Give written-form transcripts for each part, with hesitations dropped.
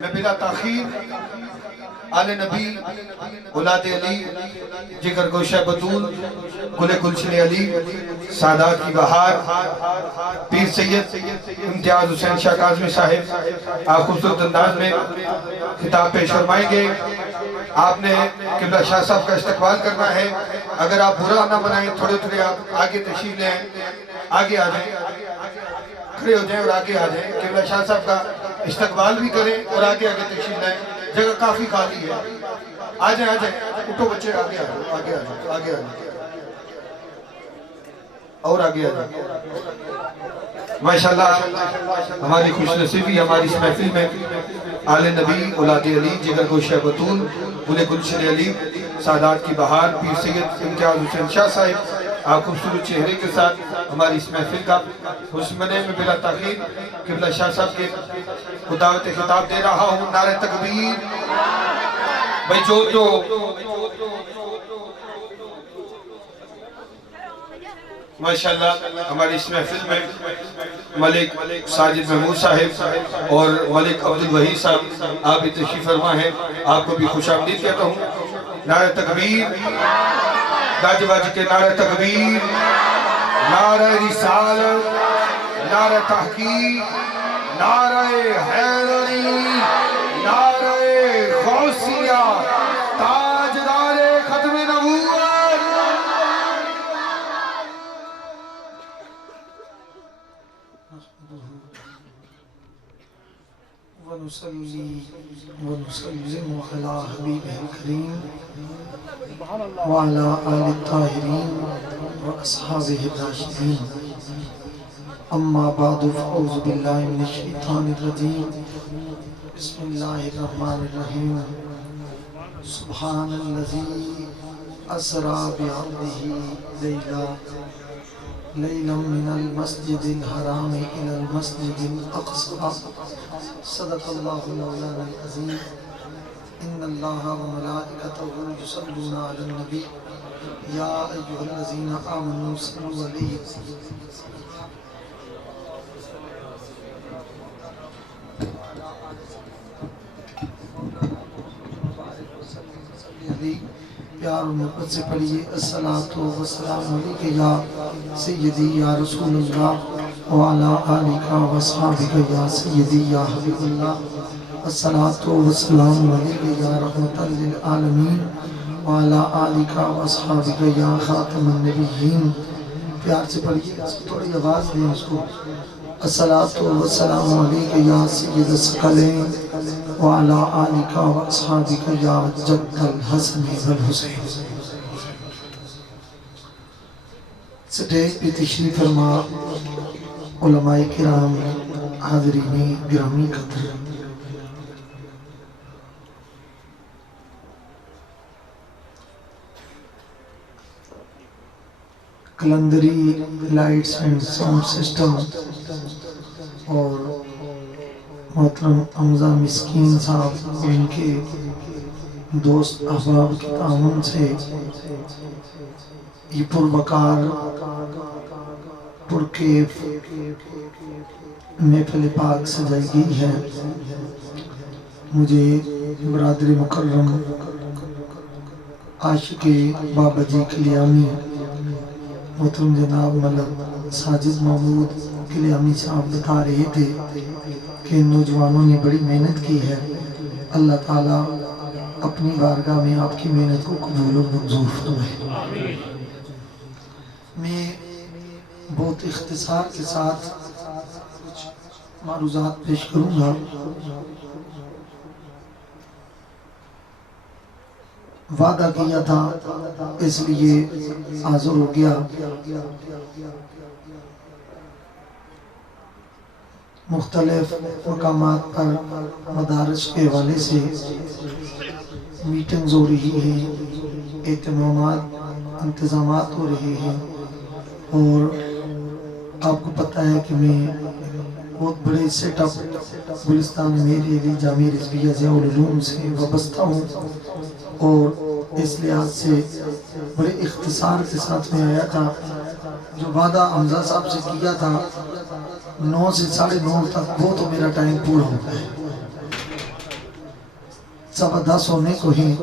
میں بلا تاخیر آل نبی اولاد علی جگر گوشہ بطول گل گلشن علی سادات کی بہار پیر سید امتیاز حسین شاہ کاظمی صاحب آپ خوبصورت انداز میں خطاب پیش فرمائیں گے۔ آپ نے قبلہ شاہ صاحب کا استقبال کرنا ہے۔ اگر آپ برا نہ بنائیں تھوڑے تھوڑے آپ آگے تشریف لیں، آگے آ جائیں، کھڑے ہو جائیں اور آگے آ جائیں۔ قبلہ شاہ صاحب کا استقبال بھی کریں اور آگے آگے تشریف لائیں، جگہ کافی خالی ہے۔ آ جائیں اٹھو بچے، آگے آ جائیں، آگے آ جائیں، آگے آ جائیں اور آگے آ جائیں۔ ماشاءاللہ ہماری خوش نصیبی ہماری اس محفل میں آل نبی اولاد علی جگر گوشہ بطول گل گلشن علی سادات کی بہار پیر سید امتیاز حسین شاہ صاحب آپ خوبصورت چہرے کے ساتھ ہماری اس محفل کا حسمنے میں بلا تاخیر قبلہ شاہ صاحب کے دعوت خطاب دے رہا ہوں۔ نعرہ تکبیر بھائی جو ماشاءاللہ ہماری اس محفل میں ملک ساجد محمود صاحب اور ملک عبدالوحید صاحب آپ بھی تشریف فرما ہیں، آپ کو بھی خوش آمدید کہتا ہوں۔ نعرہ تکبیر، باج باج کے نعرہ تکبیر، نعرہ رسالت، نعرہ تحقیق، نعرہ حیدری، نعرہ غوثیہ، تاجدار ختم نبوت۔ ونصلي ونسلم على حبيبه الكريم وعلى آل الطاهرين وأصحابه الراشدين. أما بعد فأعوذ بالله من الشيطان الرجيم. بسم الله الرحمن الرحيم. سبحان الذي أسرى بعبده ليلا من المسجد الحرام إلى المسجد الأقصى. صدق الله مولانا العظيم. إن الله وملائكته يصلون على النبي يا أيها الذين آمنوا صلوا عليه پیار و محبت سے پڑھیے الصلاۃ والسلام علیک یا سیدی یا رسول اللہ وعلی آلک واصحابک یا سیدی یا حبیب اللہ الصلاۃ والسلام علیک یا رحمۃ للعالمین وعلی آلک واصحابک یا خاتم النبیین۔ پیار سے پڑھیے، تھوڑی آواز دیں اس کو۔ الصلاۃ والسلام علیک یا سید الثقلین وعلی آلک واصحابک یا جد الحسن والحسین۔ سٹیج پہ تشریف فرما علماء کرام، حاضرین گرامی قدر، کلندری لائٹس اینڈ ساؤنڈ سسٹم اور محترم حمزہ مسکین صاحب اور ان کے دوست احباب کے تعاون سے یہ پروقار پرکیف محفل پاک سجائی گئی ہے۔ مجھے برادر مکرم عاشق بابا جی کلیامی محترم جناب ملک ساجد محمود کلیامی صاحب بتا رہے تھے کہ نوجوانوں نے بڑی محنت کی ہے۔ اللہ تعالیٰ اپنی بارگاہ میں آپ کی محنت کو قبول و منظور فرمائے۔ میں بہت اختصار کے ساتھ کچھ معروضات پیش کروں گا۔ وعدہ کیا تھا اس لیے حاضر ہو گیا۔ مختلف مقامات پر مدارس کے حوالے سے میٹنگز ہو رہی ہیں، اہتمامات انتظامات ہو رہے ہیں، اور آپ کو پتہ ہے کہ میں بہت بڑے سیٹ اپ گلستان میری علی جامع رضویہ ضیاء العلوم سے وابستہ ہوں، اور اس لحاظ سے بڑے اختصار کے ساتھ میں آیا تھا۔ جو وعدہ حمزہ صاحب سے کیا تھا 9 سے 9:30 تک، وہ تو میرا ٹائم پورا ہو گیا ہے۔ 10 ہونے کو ہی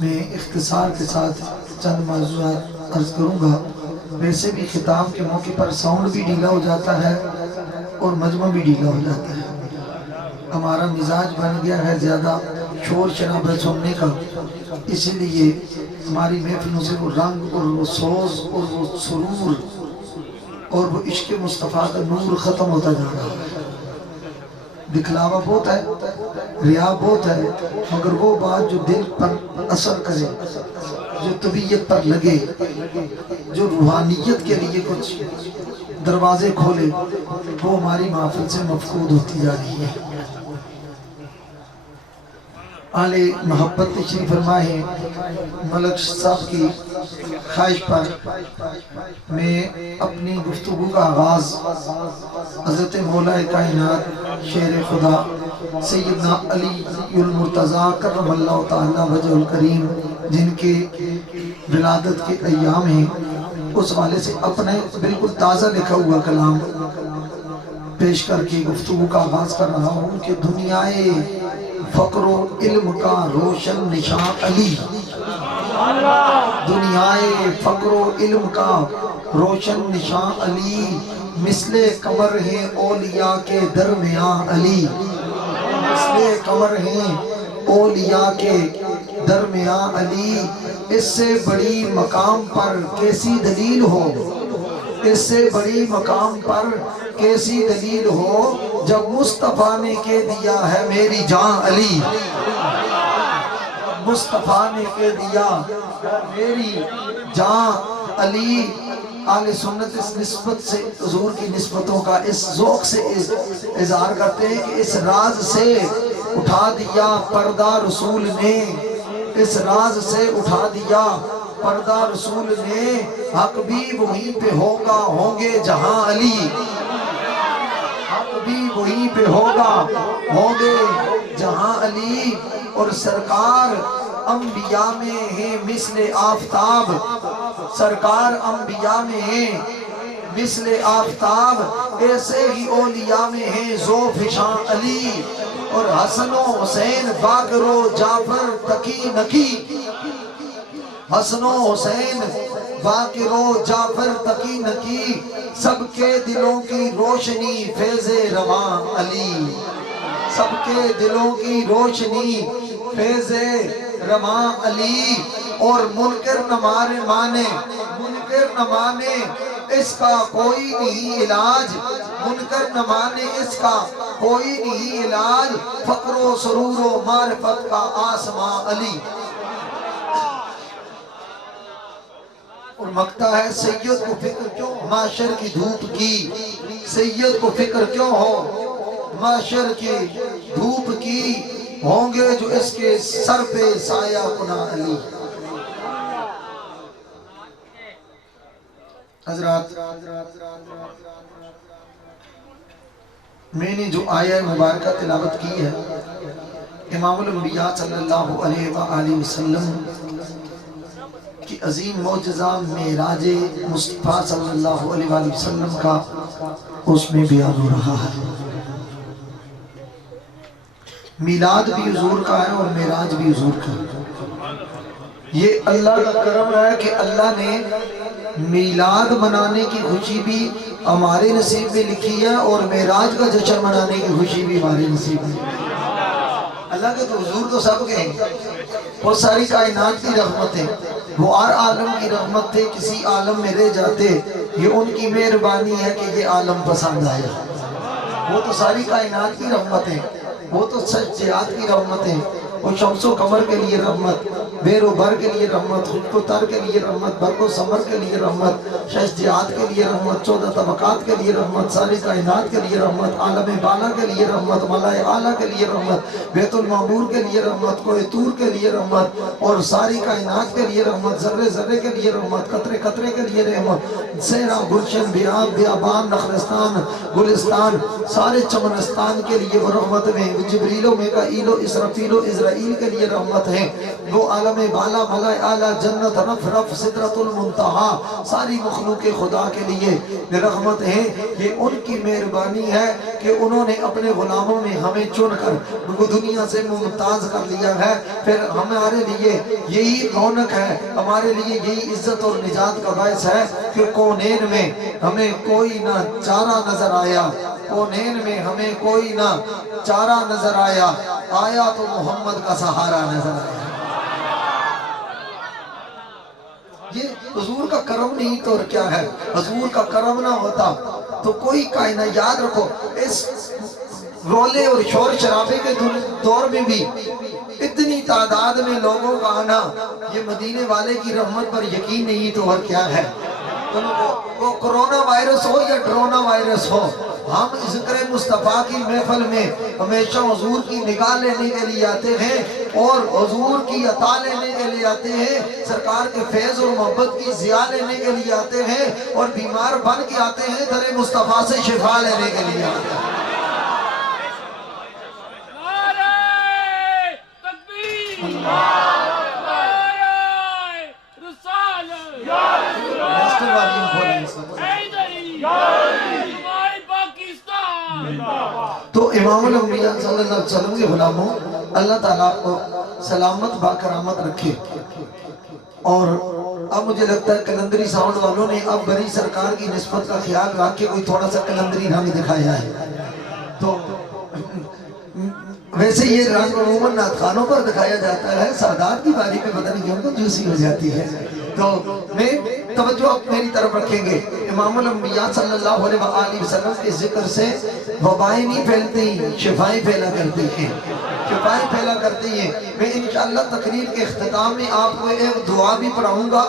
میں اختصار کے ساتھ چند موضوعات عرض کروں گا۔ ویسے بھی خطاب کے موقع پر ساؤنڈ بھی ڈھیلا ہو جاتا ہے اور مجمع بھی ڈھیلا ہو جاتا ہے۔ ہمارا مزاج بن گیا ہے زیادہ شور شرابہ سننے کا، اسی لیے ہماری محفلوں سے وہ رنگ اور وہ سوز اور وہ سرور اور وہ عشق مصطفیٰ کا نور ختم ہوتا جا رہا ہے۔ دکھلاوا بہت ہے، ریا بہت ہے، مگر وہ بات جو دل پر اثر کرے، جو طبیعت پر لگے، جو روحانیت کے لیے کچھ دروازے کھولے، وہ ہماری محفل سے مفقود ہوتی جا رہی ہے۔ اہل محبت تشریف فرما ہے، ملک صاحب کی خواہش پر میں اپنی گفتگو کا آغاز حضرت مولا کائنات شیر خدا سیدنا علی المرتضیٰ کرم اللہ تعالی وجہ الکریم جن کے ولادت کے ایام ہیں اس والے سے اپنے بالکل تازہ لکھا ہوا کلام پیش کر کے گفتگو کا آغاز کر رہا ہوں کہ دنیائے فقر و علم کا روشن نشان علی، دنیائے فقر و علم کا روشن نشان علی، مثل قمر ہیں اولیاء کے درمیان علی، مثل قمر ہیں اولیاء کے درمیان علی، اس سے بڑی مقام پر کیسی دلیل ہو، اس سے بڑی مقام پر کیسی دلیل ہو جب مصطفیٰ نے کہہ دیا ہے میری جان علی، مصطفیٰ نے کہہ دیا میری جان علی۔ اہل سنت اس نسبت سے حضور کی نسبتوں کا اس ذوق سے اظہار کرتے ہیں کہ اس راز سے اٹھا دیا پردہ رسول نے، اس راز سے اٹھا دیا پردہ رسول نے، حق بھی وہیں پہ ہوگا ہوں گے جہاں علی، حق بھی وہیں پہ ہوگا ہوں گے جہاں علی، اور سرکار انبیاء میں ہیں مثل آفتاب، سرکار انبیاء میں ہیں مثل آفتاب، ایسے ہی اولیاء میں ہیں ذوفشاں علی، اور حسن و حسین باقر و جعفر تقی نقی، حسن و حسین باقر و جعفر تقی نقی، سب کے دلوں کی روشنی فیض رواں علی، سب کے دلوں کی روشنی فیض رواں علی، اور منکر نہ مانے منکر نہ مانے اس کا کوئی نہیں علاج، منکر نہ مانے اس کا کوئی نہیں علاج، فقر و سرور و معرفت کا آسماں علی۔ اور مکتا ہے سید کو فکر کیوں معاشر کی دھوپ کی، سید کو فکر کیوں ہو معاشر کی دھوپ کی، ہوں گے جو اس کے سر پہ سایہ کنا علی۔ حضرات میں نے جو آیہ مبارکہ تلاوت کی ہے امام الانبیاء صلی اللہ علیہ وآلہ وسلم کی عظیم معجزہ معراج مصطفیٰ صلی اللہ علیہ وآلہ وسلم کا اس میں بیان ہو رہا ہے۔ میلاد بھی حضور کا ہے اور معراج بھی حضور کا ہے۔ یہ اللہ کا کرم ہے کہ اللہ نے میلاد منانے کی خوشی بھی ہمارے نصیب میں لکھی ہے اور معراج کا جشن منانے کی خوشی بھی ہمارے نصیب میں۔ اللہ کے تو حضور تو سب کے ہیں، وہ ساری کائنات کی رحمت ہے، وہ ہر عالم کی رحمت تھے، کسی عالم میں رہ جاتے یہ ان کی مہربانی ہے کہ یہ عالم پسند آیا۔ وہ تو ساری کائنات کی رحمت ہے، وہ تو سچ جہاد کی رحمت ہے، وہ شمس و قمر کے لیے رحمت، بیر و بر کے لیے رحمت، خود و تر کے لیے رحمت، برق و سمر کے لیے رحمت، شش جہاد کے لیے رحمت، 14 طبقات کے لیے رحمت، ساری کائنات کے لیے رحمت، عالم بالا کے لیے رحمت، ملائے اعلیٰ کے لیے رحمت، بیت المعمور کے لیے رحمت، کوہ طور کے لیے رحمت، اور ساری کائنات کے لیے رحمت، ذرے ذرے کے لیے رحمت، قطرے قطرے کے لیے رحمت، صحرا گلشن بیاب بیابان نخلستان گلستان سارے چمنستان کے لیے وہ رحمت ہیں، وہ جبریل و میکائیل و اسرافیل و اسرائیل کے لیے رحمت ہیں، وہ عالم بالا ملائے اعلیٰ جنت رف رف سدرۃ المنتہا ساری مخلوق خدا کے لیے رحمت ہیں۔ یہ ان کی مہربانی ہے کہ انہوں نے اپنے غلاموں میں ہمیں چن کر ان کو دنیا سے ممتاز کر لیا ہے۔ پھر ہمارے لیے یہی رونق ہے، ہمارے لیے یہی عزت اور نجات کا باعث ہے کہ کونین میں ہمیں کوئی نہ چارہ نظر آیا، کونین میں ہمیں کوئی نہ چارہ نظر آیا، آیا تو محمد کا سہارا نظر آیا۔ یہ حضور کا کرم نہیں تو اور کیا ہے؟ حضور کا کرم نہ ہوتا تو کوئی کائنات، یاد رکھو اس رولے اور شور شرابے کے دور میں بھی اتنی تعداد میں لوگوں کا آنا، یہ مدینے والے کی رحمت پر یقین نہیں تو اور کیا ہے؟ وہ کرونا وائرس ہو یا ڈرونا وائرس ہو، ہم ذکر مصطفیٰ کی محفل میں ہمیشہ حضور کی نگاہ لینے کے لیے آتے ہیں اور حضور کی عطا لینے کے لیے آتے ہیں، سرکار کے فیض اور محبت کی ضیاء لینے کے لیے آتے ہیں، اور بیمار بن کے آتے ہیں در مصطفیٰ سے شفا لینے کے لیے آتے ہیں۔ تو امام الانبیاء صلی اللہ علیہ وسلم کے غلاموں، اللہ تعالیٰ کو سلامت با کرامت رکھے۔ اور اب مجھے لگتا ہے کلندری ساؤنڈ والوں نے اب بری سرکار کی نسبت کا خیال رکھ کے کوئی تھوڑا سا کلندری رنگ دکھایا ہے۔ تو ویسے یہ رنگ عموماً نعت خانوں پر دکھایا جاتا ہے، سادات کی باری پہ پتہ نہیں کیوں کو جوسی ہو جاتی ہے۔ تو میں توجہ آپ میری طرف رکھیں گے، امام الانبیاء صلی اللہ علیہ وآلہ وسلم کے ذکر سے وبائیں نہیں پھیلتی، شفائیں پھیلا کرتی ہیں، شفائیں پھیلا کرتی ہیں۔ میں انشاءاللہ تقریر کے اختتام میں آپ کو ایک دعا بھی پڑھاؤں گا،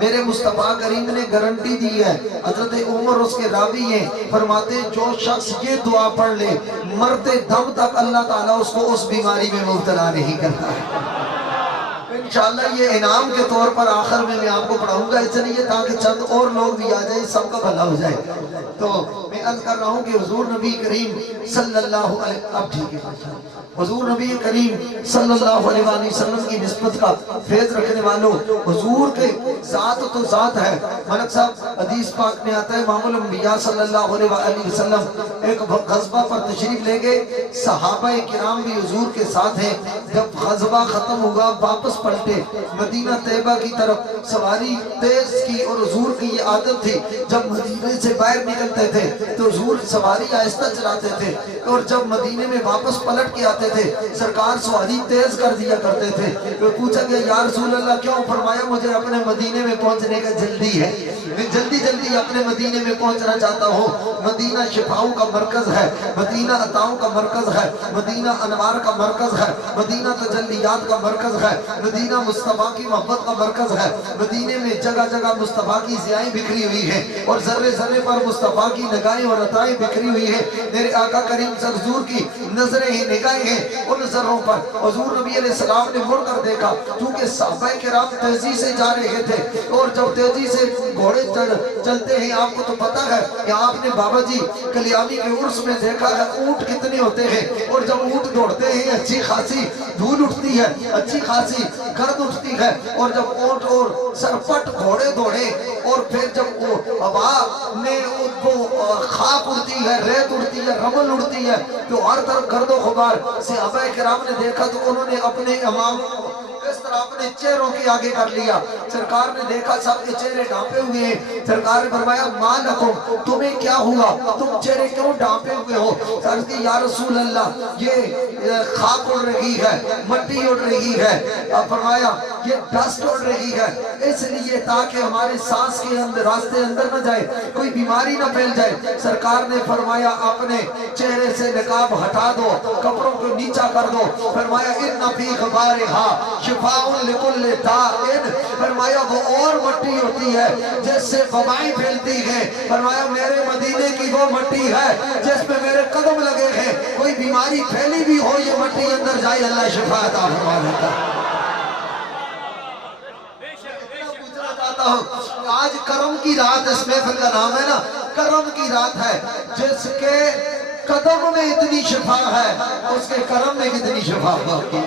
میرے مصطفیٰ کریم نے گارنٹی دی ہے، حضرت عمر اس کے راوی ہیں، فرماتے ہیں جو شخص یہ دعا پڑھ لے مرتے دم تک اللہ تعالیٰ اس کو اس بیماری میں مبتلا نہیں کرتا ہے۔ انشاءاللہ یہ انعام کے طور پر آخر میں آپ کو پڑھاؤں گا، اس لیے تاکہ چند اور لوگ بھی آ جائیں، سب کا بھلا ہو جائے۔ تو میں عرض کر رہا ہوں کہ حضور نبی کریم صلی اللہ علیہ، اب ٹھیک ہے، حضور نبی کریم صلی اللہ علیہ وسلم کی نسبت کا فیض رکھنے والوں، حضور کے ذات تو ذات ہے۔ ملک صاحب حدیث پاک میں آتا ہے امام الانبیاء صلی اللہ علیہ وسلم ایک غزوہ پر تشریف لے گئے، صحابہ کرام بھی حضور کے ساتھ ہیں۔ جب غزوہ ختم ہوا واپس پلٹے، مدینہ طیبہ کی طرف سواری تیز کی، اور حضور کی یہ عادت تھی جب مدینے سے باہر نکلتے تھے تو حضور سواری آہستہ چلاتے تھے، اور جب مدینے میں واپس پلٹ کے آتے تھے سرکار سواری تیز کر دیا کرتے تھے۔ تو پوچھا گیا یا رسول اللہ کیوں؟ فرمایا مجھے اپنے مدینے میں پہنچنے کا جلدی ہے، میں جلدی جلدی اپنے مدینے میں پہنچنا چاہتا ہوں۔ مدینہ شفاؤں کا مرکز ہے، مدینہ عطاؤں کا مرکز ہے، مدینہ انوار کا مرکز ہے، مدینہ تجلیات کا مرکز ہے، مدینہ مصطفیٰ کی محبت کا مرکز ہے۔ مدینے میں جگہ جگہ مصطفیٰ کی ضیائیں بکھری ہوئی ہیں، اور ذرے ذرے پر مصطفیٰ کی نگاہیں اور عطائیں بکھری ہوئی ہیں۔ میرے آقا کریم حضور کی نظریں ہیں، نگاہیں ہیں ان ذروں پر۔ حضور نبی علیہ السلام نے مڑ کر دیکھا، چونکہ صحابہ کرام تیزی سے جا رہے تھے، اور جب تیزی سے گھوڑے چلتے ہیں آپ کو تو پتہ ہے کہ آپ نے بابا جی کلیانی کے عرس میں دیکھا ہے اونٹ کتنے ہوتے ہیں، اور جب اونٹ دوڑتے ہیں اچھی خاصی دھول اٹھتی ہے، اچھی خاصی گرد اٹھتی ہے، اور جب اونٹ اور سرپٹ گھوڑے دوڑے، اور پھر جب وہ ہوا میں ان کو خاک اڑتی ہے، ریت اڑتی ہے، رمل اڑتی ہے، تو ہر طرف گرد و غبار۔ صحابہ کرام نے دیکھا تو انہوں نے اپنے امام اس طرح اپنے چہروں کے آگے کر لیا۔ سرکار نے دیکھا سب کے چہرے ڈھانپے ہوئے ہیں۔ سرکار نے فرمایا ما لکم، تمہیں کیا ہوا؟ تم چہرے کیوں ڈھانپے ہوئے ہو؟ عرض کی یا رسول اللہ یہ خاک اڑ رہی ہے، مٹی اڑ رہی ہے۔ اب فرمایا یہ ڈسٹ اڑ رہی ہے، اس لیے تاکہ ہمارے سانس کے اندر راستے اندر نہ جائے، کوئی بیماری نہ پھیل جائے۔ سرکار نے فرمایا اپنے چہرے سے نقاب ہٹا دو، کپڑوں کو نیچا کر دو۔ فرمایا ان فی غبارہا شفاء لکل داء، فرمایا وہ اور مٹی ہوتی ہے جس سے وبائیں پھیلتی ہیں۔ فرمایا میرے مدینے کی وہ مٹی ہے جس میں میرے قدم لگے ہیں، کوئی بیماری پھیلی بھی ہو یہ مٹی اندر جائے اللہ شفا عطا فرما دیتا ہے۔ آج کرم کی رات، اس محفل کا نام ہے نا کرم کی رات ہے، جس کے قدم میں اتنی شفا ہے، اس کے کرم میں کتنی شفا ہوگی؟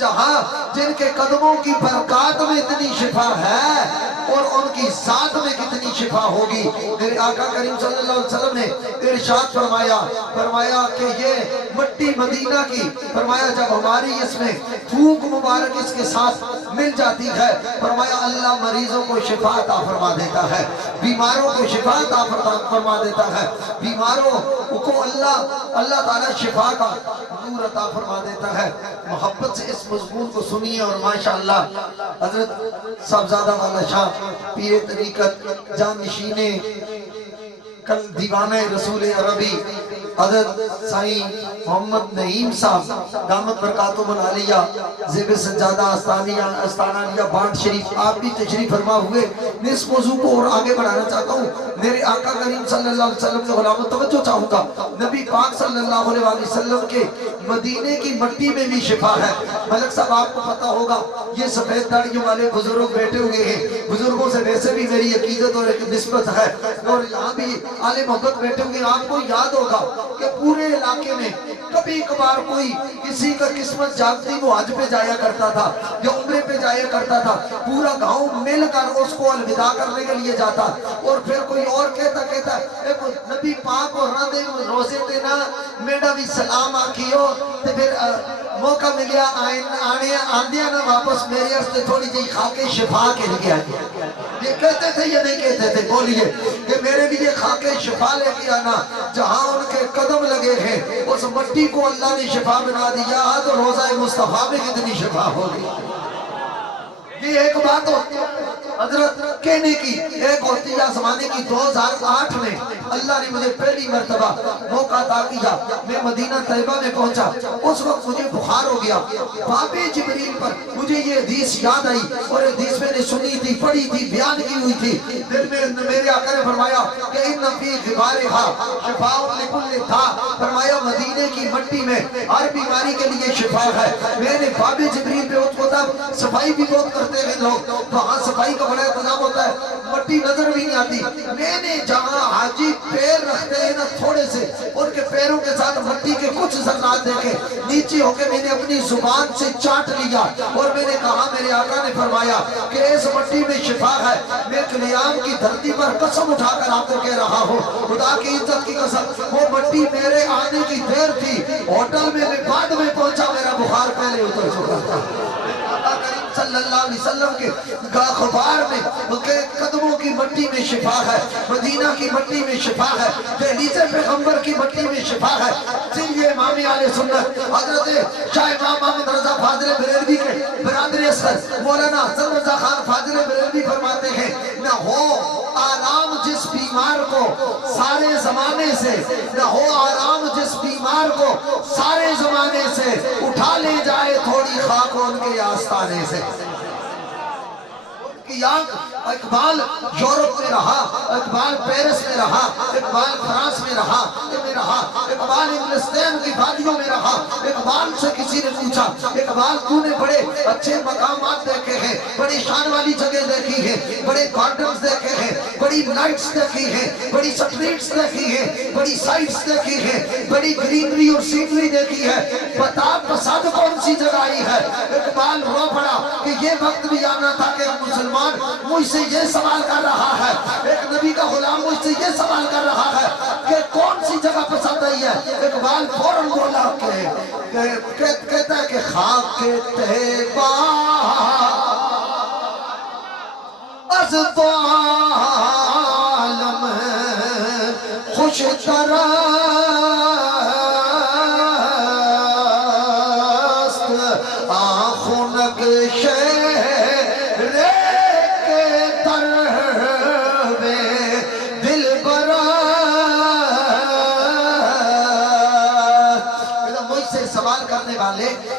جہاں جن کے قدموں کی برکات میں اتنی شفا ہے اور ان کی ذات میں کتنی شفا ہوگی۔ میرے آقا کریم صلی اللہ علیہ وسلم نے ارشاد فرمایا کہ یہ مٹی مدینہ کی، فرمایا جب ہماری اس میں تھوک مبارک اس کے ساتھ مل جاتی ہے، فرمایا اللہ مریضوں کو شفا عطا فرما دیتا ہے، بیماروں کو شفا عطا فرما دیتا ہے، بیماروں کو اللہ تعالیٰ شفا کا نور عطا فرما دیتا ہے۔ محبت سے اس مضمون کو سنیے اور ماشاءاللہ حضرت صاحبزادہ والا شاہ پیر طریقت جانشین کل دیوانہ رسول عربی حضرت سائیں محمد نعیم صاحب دامت برکاتہم العالیہ زیب سجادہ استانانیہ بانٹ شریف، آپ بھی تشریف فرما ہوئے۔ میں اس موضوع کو اور آگے بڑھانا چاہتا ہوں۔ میرے آقا کریم صلی اللہ علیہ وسلم کے غلاموں توجہ چاہوں گا، نبی پاک صلی اللہ علیہ وسلم کے مدینے کی مٹی میں بھی شفا ہے۔ ملک صاحب آپ کو پتا ہوگا یہ سفید داڑھیوں والے بزرگ بیٹھے ہوئے ہیں، بزرگوں سے ویسے بھی میری عقیدت اور ایک نسبت ہے، اور یہاں بھی آل محبت بیٹھے ہوئے ہیں۔ آپ کو یاد ہوگا کہ پورے علاقے میں کبھی کبھار کوئی کسی کا قسمت جاگتی وہ حج پہ جایا کرتا تھا یا عمرے پہ جایا کرتا تھا، پورا گاؤں مل کر اس کو الوداع کرنے کے لیے جاتا، اور پھر کوئی اور کہتا نبی پاک اور راندے روزے تے نا میڈا بھی سلام آکھیو تے پھر موقع ملیا آندیا نا واپس میرے ہستے تھوڑی جی خاکے شفا کے لئے آئے۔ یہ کہتے تھے یا نہیں کہتے تھے؟ بولیے کہ میرے لیے خاکے شفا لے کے آنا، جہاں ان کے قدم لگے ہیں اس مٹی کو اللہ نے شفا بنا دیا، تو روزہ مصطفیٰ میں کتنی شفا ہوگی۔ یہ ایک بات ہوتی ہے حضرت کہنے کی، ایک ہوتی ہے زمانے کی۔ 2008 میں اللہ نے مجھے پہلی مرتبہ موقع عطا کیا، میں مدینہ طیبہ میں پہنچا، اس وقت مجھے بخار ہو گیا۔ باب جبریل پر مجھے یہ حدیث یاد آئی، اور حدیث میں نے سنی تھی، پڑھی تھی، بیان کی ہوئی تھی۔ دل میں میرے آقا نے فرمایا کہ ان فی غبارہا شفاء لکل داء، فرمایا مدینے کی مٹی میں ہر بیماری کے لیے شفا ہے۔ میں نے باب جبریل پہ ہوتا صفائی بھی بہت کرتے ہیں لوگ، وہاں صفائی کا بڑا انتظام ہوتا ہے، مٹی نظر بھی نہیں آتی۔ میں نے جہاں حاجی پیر رکھتے ہیں نا تھوڑے سے، ان کے پیروں کے ساتھ مٹی کے کچھ ذرات دیکھے، نیچے ہو کے میں نے اپنی زبان سے چاٹ لیا، اور میں نے کہا، میرے آقا نے فرمایا کہ اس مٹی میں شفا ہے۔ میں کلیام کی دھرتی پر قسم اٹھا کر آپ کو کہہ رہا ہوں، خدا کی عزت کی قسم، وہ مٹی میرے آنے کی دیر تھی، ہوٹل میں بعد میں پہنچا، میرا بخار پہلے اتر چکا تھا۔ آقا کریم صلی اللہ علیہ وسلم کے غبار میں، قدموں کی مٹی میں شفا ہے، مدینہ کی مٹی میں شفا ہے، دہلیز پیغمبر کی مٹی میں شفا ہے۔ یہ امام اہل سنت حضرت شاہ امام محمد رضا فاضل بریلوی کے برادر اصغر مولانا حسن رضا خان فاضل بریلوی فرماتے ہیں، نہ ہو آرام جس بیمار کو سارے زمانے سے، نہ ہو آرام جس بیمار کو سارے زمانے سے، اٹھا لے جائے تھوڑی خاک ان کے آستانے سے۔ اقبال یورپ میں رہا، اقبال پیرس میں رہا، اقبال فرانس میں رہا، اقبال انگلستان کی وادیوں میں رہا۔ اقبال سے کسی نے پوچھا، اقبال تو نے بڑے اچھے مقامات دیکھے ہیں، بڑی شان والی جگہ دیکھی ہیں، بڑے گارڈنز دیکھے ہیں، بڑی لائٹس دیکھی ہیں، بڑی سٹریٹس دیکھی ہیں، بڑی سائٹس دیکھی ہیں، بڑی گرینری اور سینری دیکھی ہے، بتا پسند کون سی جگہ آئی ہے؟ اقبال رو پڑا کہ یہ وقت بھی آنا تھا کہ مسلمان مجھ سے یہ سوال کر رہا ہے، ایک نبی کا غلام مجھ سے یہ سوال کر رہا ہے کہ کون سی جگہ پسند آئی ہے؟ اقبال فوراً بولا کہتا ہے کہ خاک طیبہ از تو عالم خوش طرست، آنکھوں نقش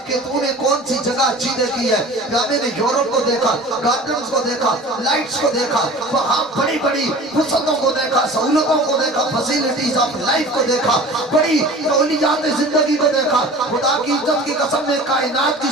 کہ تو نے کون سی جگہ اچھی دیکھی ہے؟ میں نے یورپ کو دیکھا، گارڈنز کو دیکھا، لائٹس کو دیکھا، وہاں بڑی بڑی وسعتوں کو دیکھا، سہولتوں کو دیکھا، فیسیلٹیز آف لائف کو دیکھا، بڑی سہولیات زندگی کو دیکھا۔ خدا کی عزت کی قسم میں کائنات کی